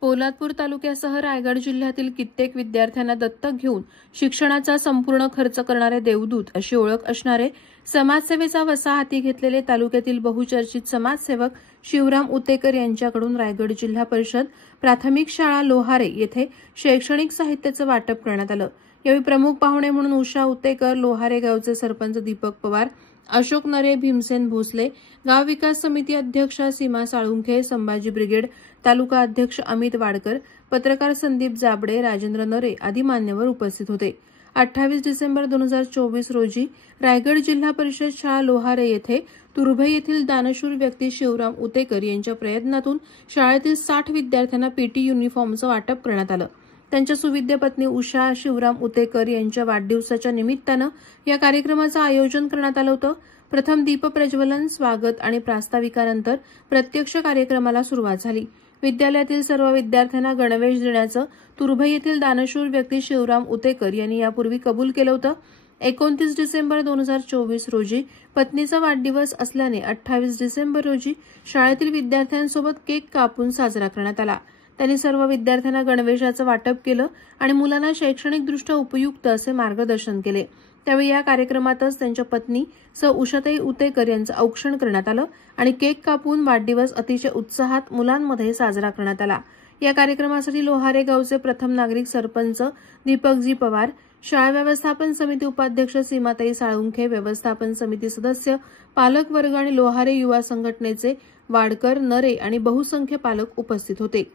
पोलादपूर तालुक्यासह रायगड जिल्ह्यातील कित्येक विद्यार्थ्यांना दत्तक घेऊन शिक्षणाचा संपूर्ण खर्च करणारे देवदूत अशी ओळख असणारे समाजसेवेचा वसा हाती घेतलेले तालुक्यातील बहुचर्चित समाजसेवक शिवराम उतेकर यांच्याकडून रायगड जिल्हा परिषद प्राथमिक शाळा लोहारे येथे शैक्षणिक साहित्याचं वाटप करण्यात आलं। यावेळी प्रमुख पाहुणे म्हणून उषा उतेकर, लोहारे गावचे सरपंच दीपक पवार, अशोक नरे, भीमसेन भोसले, गाव विकास समिती अध्यक्ष सीमा साळुंखे, संभाजी ब्रिगेड तालुका अध्यक्ष अमित वाडकर, पत्रकार संदीप जाबडे, राजेंद्र नरे आदी मान्यवर उपस्थित होते। 28 डिसेंबर 2024 रोजी रायगड जिल्हा परिषद शाळा लोहारे येथे तुर्भे येथील दानशूर व्यक्ती शिवराम उतेकर यांच्या प्रयत्नातून शाळेतील 60 विद्यार्थ्यांना पीटी युनिफॉर्मचं वाटप करण्यात आलं। त्यांच्या सुविद्य पत्नी उषा शिवराम उतेकर यांच्या वाढदिवसाच्या निमित्तानं या कार्यक्रमाचं आयोजन करण्यात आलं होतं। प्रथम दीप प्रज्वलन, स्वागत आणि प्रास्ताविकानंतर प्रत्यक्ष कार्यक्रमाला सुरुवात झाली। विद्यालयातील सर्व विद्यार्थ्यांना गणवेश देण्याचं तुर्भे येथील दानशूर व्यक्ती शिवराम उतेकर यांनी यापूर्वी कबूल केलं होतं। 29 डिसेंबर 2024 रोजी पत्नीचा वाढदिवस असल्याने 28 डिसेंबर रोजी शाळेतील विद्यार्थ्यांसोबत केक कापून साजरा करण्यात आला। त्यांनी सर्व विद्यार्थ्यांना गणवेशाचं वाटप केलं आणि मुलांना शैक्षणिकदृष्ट्या उपयुक्त असे मार्गदर्शन केले। त्यावेळी या कार्यक्रमातच त्यांच्या पत्नी उषाताई उतेकर यांचं औक्षण करण्यात आलं आणि केक कापून वाढदिवस अतिशय उत्साहात मुलांमध्ये साजरा करण्यात आला। या कार्यक्रमासाठी लोहारे गावचे प्रथम नागरिक सरपंच दीपकजी पवार, शाळा व्यवस्थापन समिती उपाध्यक्ष सीमाताई साळुंखे, व्यवस्थापन समिती सदस्य, पालक वर्ग आणि लोहारे युवा संघटनेचे वाडकर, नरे आणि बहुसंख्य पालक उपस्थित होते।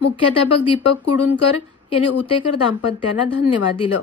मुख्याध्यापक दीपक कुडूनकर यांनी उतेकर दाम्पत्यांना धन्यवाद दिलं।